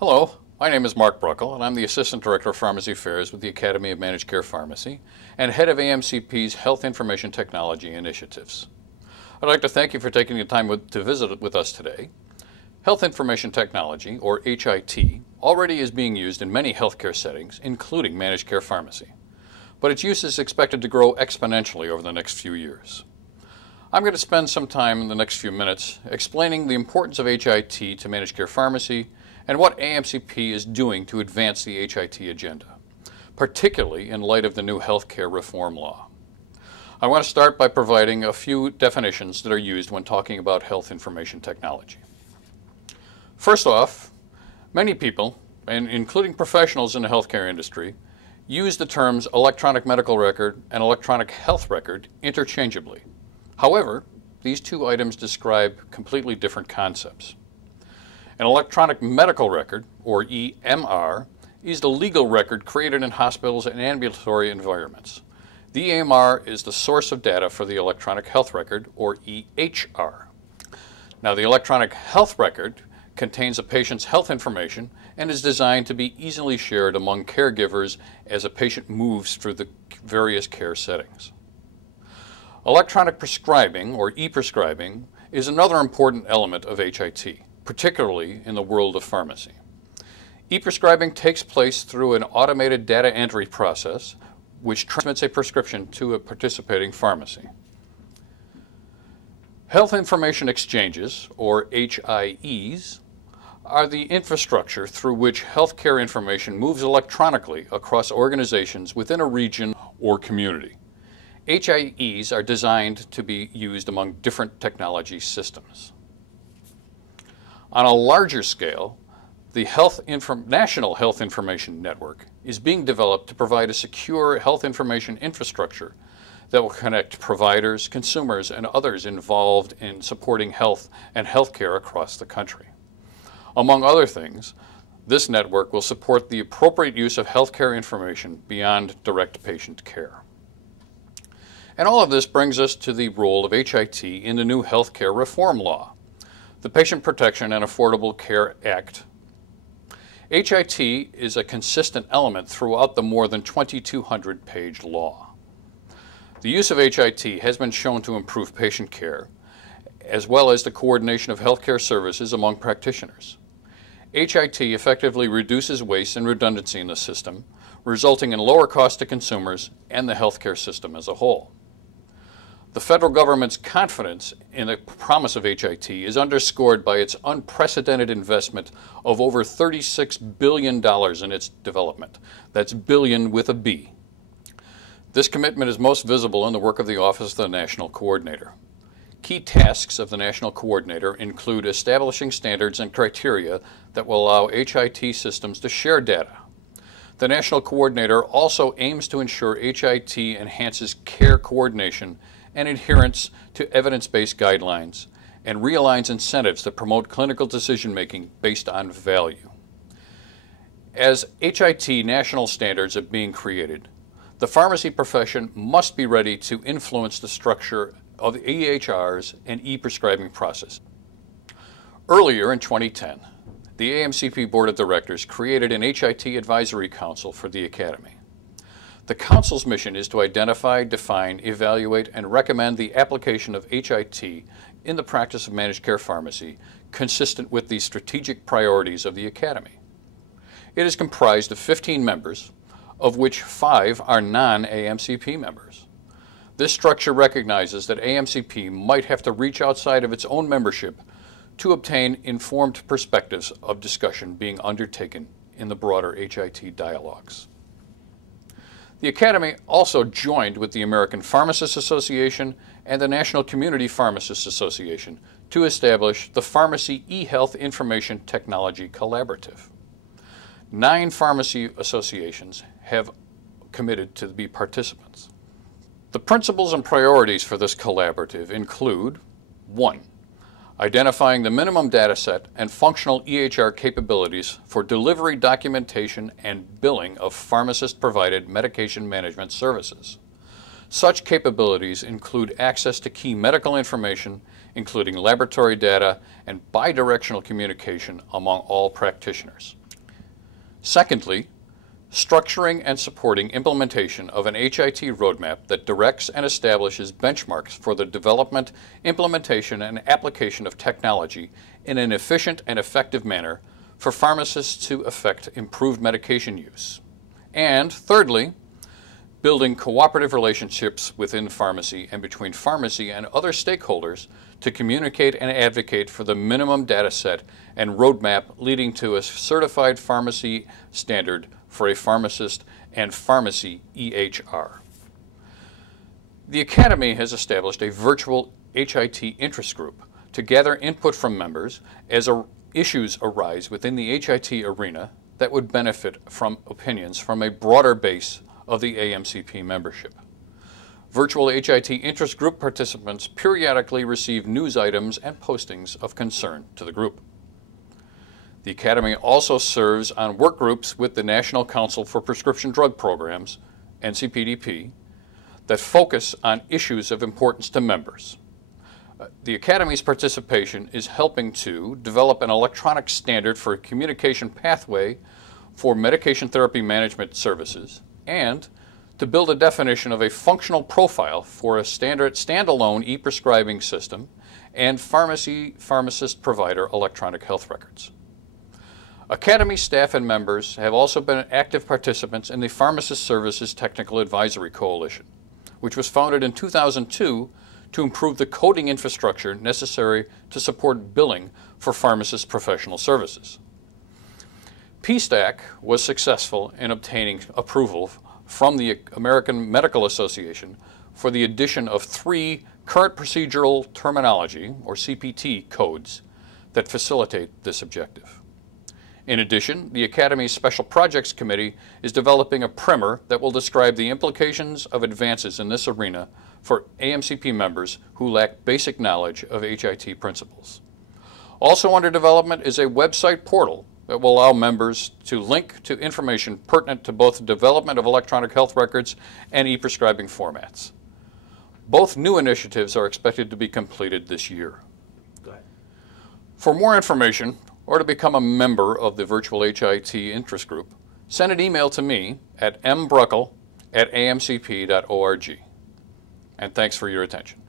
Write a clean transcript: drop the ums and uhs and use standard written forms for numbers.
Hello, my name is Mark Bruckle, and I'm the Assistant Director of Pharmacy Affairs with the Academy of Managed Care Pharmacy and Head of AMCP's Health Information Technology Initiatives. I'd like to thank you for taking the time to visit with us today. Health Information Technology, or HIT, already is being used in many healthcare settings, including managed care pharmacy. But its use is expected to grow exponentially over the next few years. I'm going to spend some time in the next few minutes explaining the importance of HIT to managed care pharmacy and what AMCP is doing to advance the HIT agenda, particularly in light of the new healthcare reform law. I want to start by providing a few definitions that are used when talking about health information technology. First off, many people, and including professionals in the healthcare industry, use the terms electronic medical record and electronic health record interchangeably. However, these two items describe completely different concepts. An electronic medical record, or EMR, is the legal record created in hospitals and ambulatory environments. The EMR is the source of data for the electronic health record, or EHR. Now, the electronic health record contains a patient's health information and is designed to be easily shared among caregivers as a patient moves through the various care settings. Electronic prescribing, or e-prescribing, is another important element of HIT, particularly in the world of pharmacy. E-prescribing takes place through an automated data entry process which transmits a prescription to a participating pharmacy. Health Information Exchanges, or HIEs, are the infrastructure through which healthcare information moves electronically across organizations within a region or community. HIEs are designed to be used among different technology systems. On a larger scale, the National Health Information Network is being developed to provide a secure health information infrastructure that will connect providers, consumers, and others involved in supporting health and healthcare across the country. Among other things, this network will support the appropriate use of healthcare information beyond direct patient care. And all of this brings us to the role of HIT in the new healthcare reform law, the Patient Protection and Affordable Care Act. HIT is a consistent element throughout the more than 2,200-page law. The use of HIT has been shown to improve patient care, as well as the coordination of healthcare services among practitioners. HIT effectively reduces waste and redundancy in the system, resulting in lower costs to consumers and the healthcare system as a whole. The federal government's confidence in the promise of HIT is underscored by its unprecedented investment of over $36 billion in its development. That's billion with a B. This commitment is most visible in the work of the Office of the National Coordinator. Key tasks of the National Coordinator include establishing standards and criteria that will allow HIT systems to share data. The National Coordinator also aims to ensure HIT enhances care coordination and adherence to evidence-based guidelines and realigns incentives that promote clinical decision-making based on value. As HIT national standards are being created, the pharmacy profession must be ready to influence the structure of EHRs and e-prescribing process. Earlier in 2010, the AMCP Board of Directors created an HIT Advisory Council for the Academy. The Council's mission is to identify, define, evaluate, and recommend the application of HIT in the practice of managed care pharmacy consistent with the strategic priorities of the Academy. It is comprised of 15 members, of which 5 are non-AMCP members. This structure recognizes that AMCP might have to reach outside of its own membership to obtain informed perspectives of discussion being undertaken in the broader HIT dialogues. The Academy also joined with the American Pharmacists Association and the National Community Pharmacists Association to establish the Pharmacy eHealth Information Technology Collaborative. 9 pharmacy associations have committed to be participants. The principles and priorities for this collaborative include 1. Identifying the minimum data set and functional EHR capabilities for delivery, documentation, and billing of pharmacist-provided medication management services. Such capabilities include access to key medical information, including laboratory data and bidirectional communication among all practitioners. Secondly, structuring and supporting implementation of an HIT roadmap that directs and establishes benchmarks for the development, implementation, and application of technology in an efficient and effective manner for pharmacists to effect improved medication use. And thirdly, building cooperative relationships within pharmacy and between pharmacy and other stakeholders to communicate and advocate for the minimum data set and roadmap leading to a certified pharmacy standard for a pharmacist and pharmacy EHR. The Academy has established a virtual HIT interest group to gather input from members as issues arise within the HIT arena that would benefit from opinions from a broader base of the AMCP membership. Virtual HIT interest group participants periodically receive news items and postings of concern to the group. The Academy also serves on work groups with the National Council for Prescription Drug Programs, NCPDP, that focus on issues of importance to members. The Academy's participation is helping to develop an electronic standard for a communication pathway for medication therapy management services and to build a definition of a functional profile for a standalone e-prescribing system and pharmacist provider electronic health records. Academy staff and members have also been active participants in the Pharmacist Services Technical Advisory Coalition, which was founded in 2002 to improve the coding infrastructure necessary to support billing for pharmacist professional services. PSTAC was successful in obtaining approval from the American Medical Association for the addition of 3 current procedural terminology, or CPT, codes that facilitate this objective. In addition, the Academy's Special Projects Committee is developing a primer that will describe the implications of advances in this arena for AMCP members who lack basic knowledge of HIT principles. Also under development is a website portal that will allow members to link to information pertinent to both the development of electronic health records and e-prescribing formats. Both new initiatives are expected to be completed this year. Go ahead. For more information or to become a member of the virtual HIT interest group, send an email to me at mbruckle@amcp.org. And thanks for your attention.